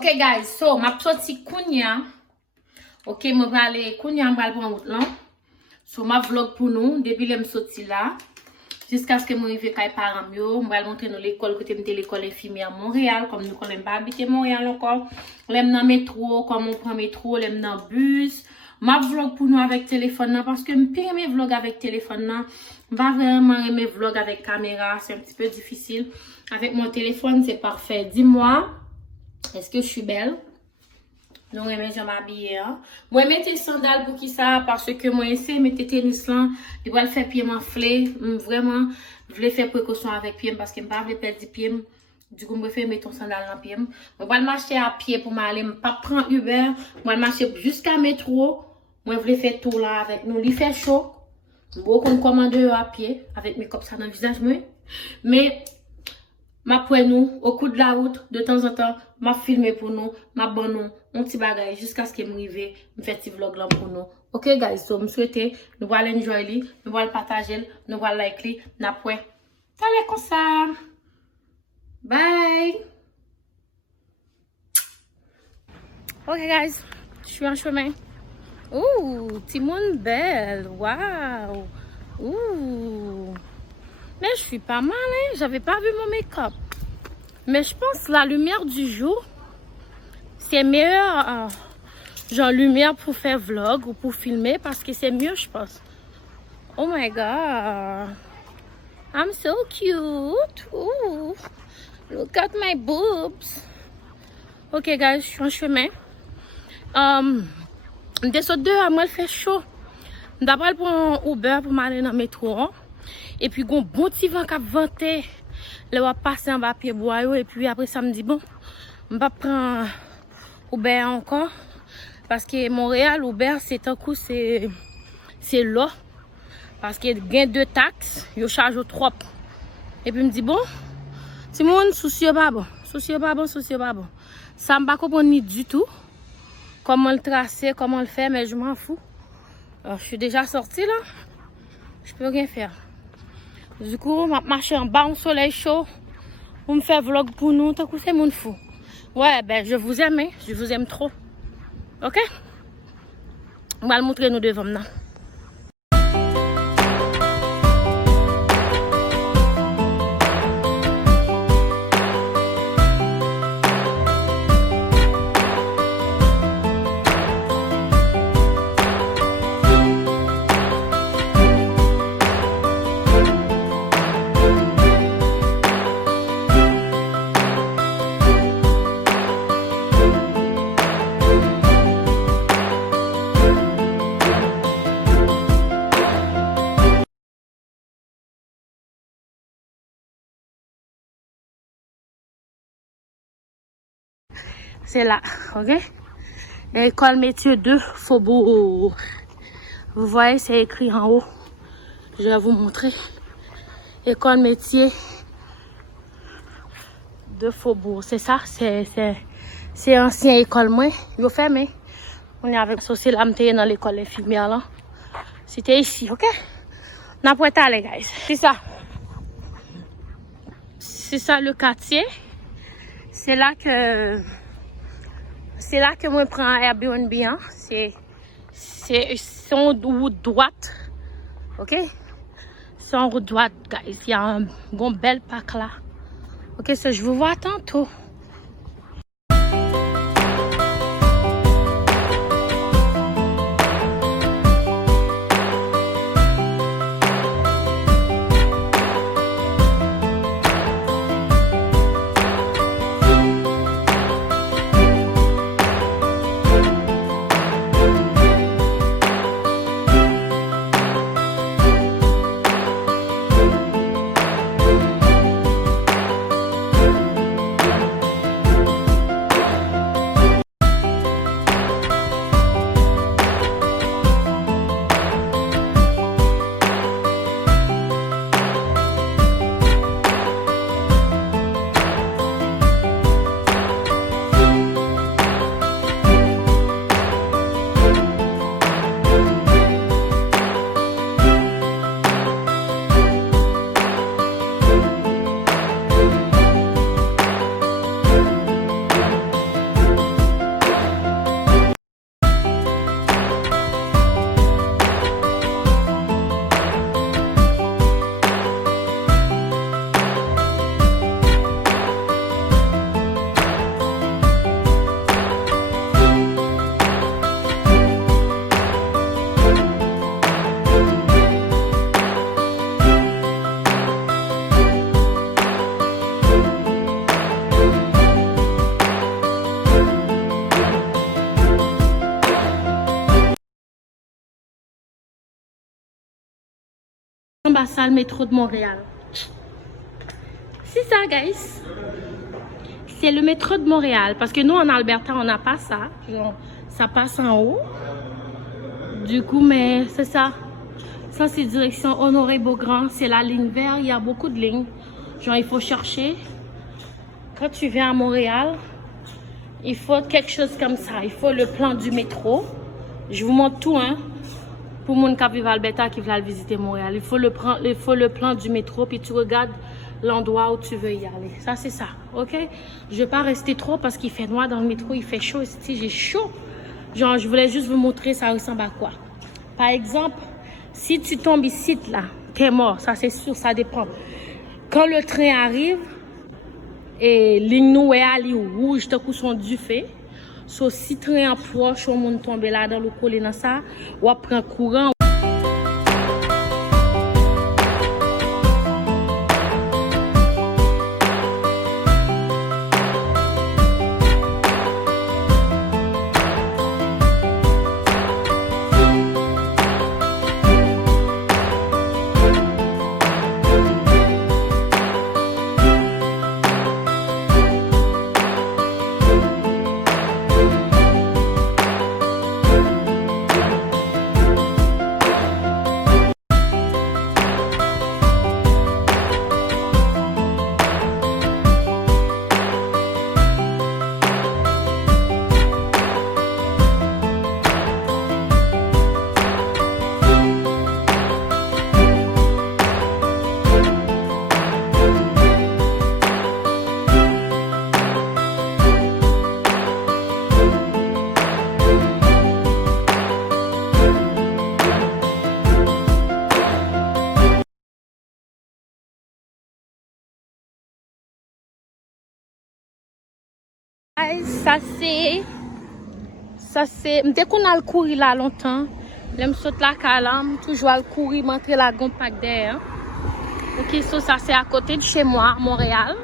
Ok guys, so ma sorti kounya. Ok, je vais aller kounya m'bral prendre route là. So ma vlog pour nous depuis que je sorti là jusqu'à ce que moi arrive kay parents yo, m'bral montrer nous l'école côté m'était l'école infirmière à Montréal comme nous connaissons pas habiter Montréal encore. L'aime dans métro, comme on prend métro, l'aime dans bus. Ma vlog pour nous avec téléphone là parce que m'pire mes vlog avec téléphone là. Pas vraiment mes vlog avec caméra, c'est un petit peu difficile. Avec mon téléphone, c'est parfait. Dis-moi, est-ce que je suis belle? Non, mais je m'habille. Hein? Moi, je mets sandales pour qui ça? Parce que moi, je mets tennis là. Je vais le faire pied m'enfler. Vraiment, je voulais faire précaution avec pied parce que je ne veux pas perdre pied. Du coup, je vais mettre ton sandal dans pied. Je vais marcher à pied pour m'aller. Je ne vais pas prendre Uber. Je vais marcher jusqu'à métro. Moi, je voulais faire tout là avec nous. Il fait chaud. Je vais commander à pied avec mes copes dans le visage. Mais, ma pour nous, au coup de la route, de temps en temps, m'a filmé pour nous, m'a bon nous, un petit bagage jusqu'à ce que m'arrive, me fait petit vlog là pour nous. Ok guys, so me souhaite, nous allons enjoy li, nous allons partager, nous allons like li, n'a point. Allez comme ça. Bye. Ok guys, je suis en chemin. Ouh, Timon belle, waouh. Ouh. Mais je suis pas mal, hein? J'avais pas vu mon make-up. Mais je pense que la lumière du jour, c'est meilleur, genre lumière pour faire vlog ou pour filmer parce que c'est mieux, je pense. Oh my god. I'm so cute. Ooh. Look at my boobs. Ok, guys, je suis en chemin. Des autres deux, moi, il fait chaud. D'abord, pour un Uber pour m'aller dans le métro. Et puis, un bon petit vent qui a venté. Là, on va passer en bas pied bois. Et puis, après, ça me dit, bon, on va prendre Uber encore. Parce que Montréal, Uber, c'est un coup, c'est l'eau. Parce qu'il y a deux taxes. Ils chargent trop. Et puis, il me dit, bon, si mon souci pas bon. Souci pas bon, souci pas bon. Ça ne m'a pas compris du tout. Comment le tracer, comment le faire, mais je m'en fous. Alors, je suis déjà sortie là. Je peux rien faire. Du coup, je marche en bas au soleil chaud. Vous me faites vlog pour nous. Tant que c'est mon fou. Ouais, ben je vous aime. Hein? Je vous aime trop. Ok? On va le montrer nous devant maintenant. C'est là, ok? École métier 2 Faubourg. Vous voyez, c'est écrit en haut. Je vais vous montrer. École métier de Faubourg. C'est ça, c'est ancien école moi. Ils ont fermé. On est avec associé là, dans l'école infirmière là. C'était ici, ok? On a pas aller, guys. C'est ça. C'est ça le quartier. C'est là que moi prends Airbnb. Hein. C'est en route droite. Ok? C'est en route droite, guys. Il y a un bon bel parc là. Ok, ça je vous vois tantôt. bah ça le métro de Montréal. C'est ça, guys. C'est le métro de Montréal. Parce que nous, en Alberta, on n'a pas ça. Genre, ça passe en haut. Du coup, mais c'est ça. Ça, c'est direction Honoré-Beaugrand. C'est la ligne verte. Il y a beaucoup de lignes. Genre, il faut chercher. Quand tu viens à Montréal, il faut quelque chose comme ça. Il faut le plan du métro. Je vous montre tout, hein. Pour mon qui vit à Alberta qui veut visiter Montréal. Il faut le plan du métro. Puis tu regardes l'endroit où tu veux y aller. Ça, c'est ça. OK? Je ne vais pas rester trop parce qu'il fait noir dans le métro. Il fait chaud ici. J'ai chaud. Genre, je voulais juste vous montrer ça ressemble à quoi. Par exemple, si tu tombes ici, là, t'es mort. Ça, c'est sûr. Ça dépend. Quand le train arrive, et ligne nous est allée rouge, t'as coup son du fait. So, si train approche, on monte tomber là dans le collé dans ça, ou prend courant. Ça c'est dès qu'on a le courir là longtemps, l'aime saute la calam, toujours le courir montrer la gomme pack derrière. OK, ça c'est à côté de chez moi, à Montréal.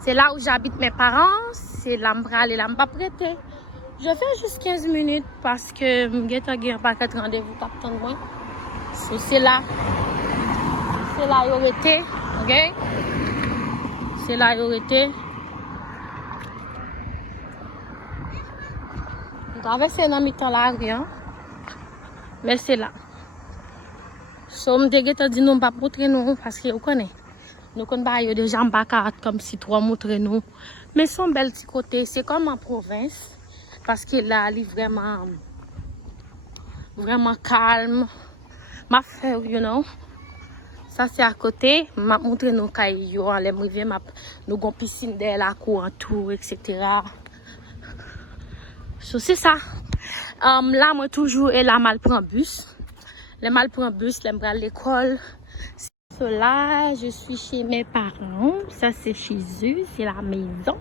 C'est là où j'habite mes parents, c'est là me aller là me pas prêter. Je fais juste 15 minutes parce que j'ai pas de rendez-vous captain de moi. C'est là. C'est là il aurait été, OK? C'est là il aurait été. Traverser dans mi-temps là rien. Mais c'est là. So me dégué dit non pas montrer nous parce que vous connaissez. Nous connaissons déjà pas comme si trois montrer nous. Mais son bel petit côté, c'est comme en province parce que là il est vraiment calme. Ma frère, you know. Ça c'est à côté, m'a montré nous caillou, on les rivière, nous avons piscine derrière la cour en tout, etc. So, c'est ça. Là, moi, toujours, et là, mal prend bus. Les mal prend bus, les bras à l'école. So, là, je suis chez mes parents. Ça, c'est chez eux, c'est la maison.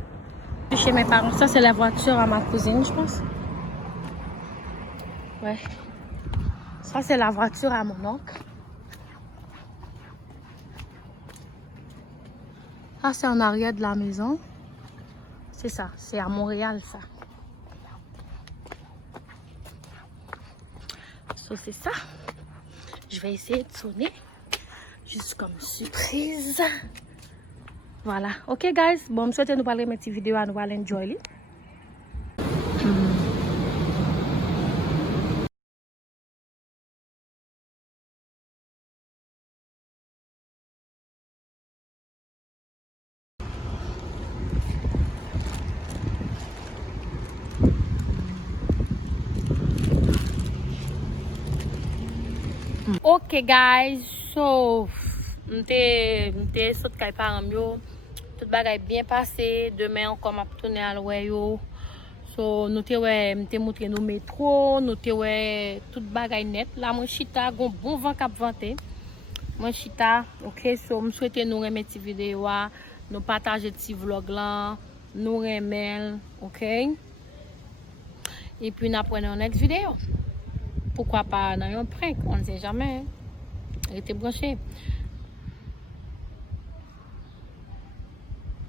Je suis chez mes parents. Ça, c'est la voiture à ma cousine, je pense. Ouais. Ça, c'est la voiture à mon oncle. Ça, c'est en arrière de la maison. C'est ça, c'est à Montréal, ça. So, c'est ça. Je vais essayer de sonner. Juste comme surprise. Voilà. OK, guys. Bon, je souhaite nous parler de mes petites vidéos. Nous allons enjoy. OK, guys. So, m'te saute kay parents yo. Tout bagay bien passé. Demain on comme tourner à l'ouyo. So, nous te ouais, m'te montré nos métro, nous te ouais tout bagay net. Là mon chita gon bon vent cap vanté. Mon chita, OK, so me souhaite nous remettre cette vidéo, nous partager petit vlog là, nous remettre, OK? Et puis nous prenons une next vidéo. Pourquoi pas dans un prank, on ne sait jamais. Restez branchés.